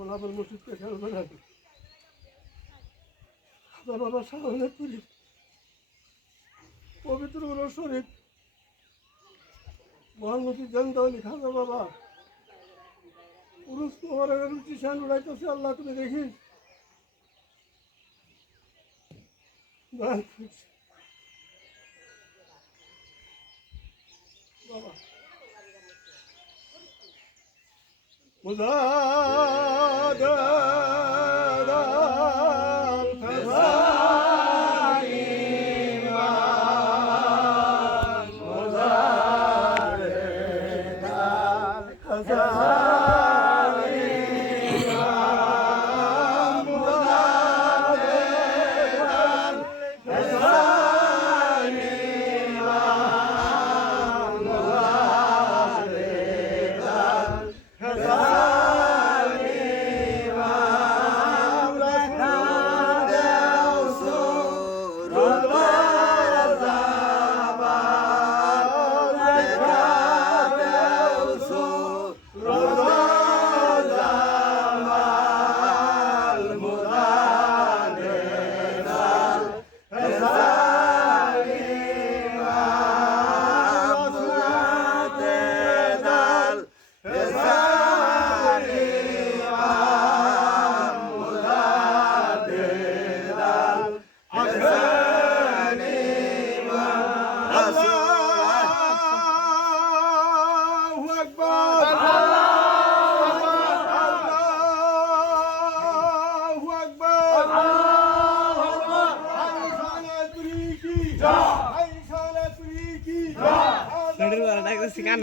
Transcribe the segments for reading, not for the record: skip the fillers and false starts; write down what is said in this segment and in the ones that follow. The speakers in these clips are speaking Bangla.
গোলাপের মসজিদকে খেলবে না খাজা বাবা সাধনের পুরী পবিত্র শরীফ মহানবী জানতালি খাজা বাবা পুরুষ তোমার রুচি শান উড়াইতেছে আল্লাহ তুমি দেখিস বাবা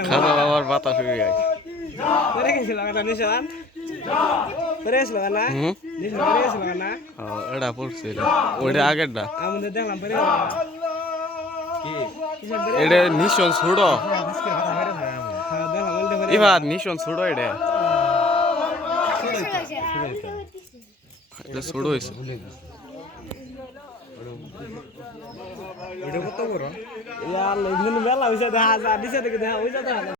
খাজা বাবার বাতাস হয়ে যায় এটা পড়ছিল ওইটা আগেরটা এটা নিশন ছুড়ো এবার নিশন ছুড়ো এটা এটা ছুড়ো হয়েছে এটা কত বড় ইয়ার মেলা হইছে দেখা দিছে দেখে দেখা হইছে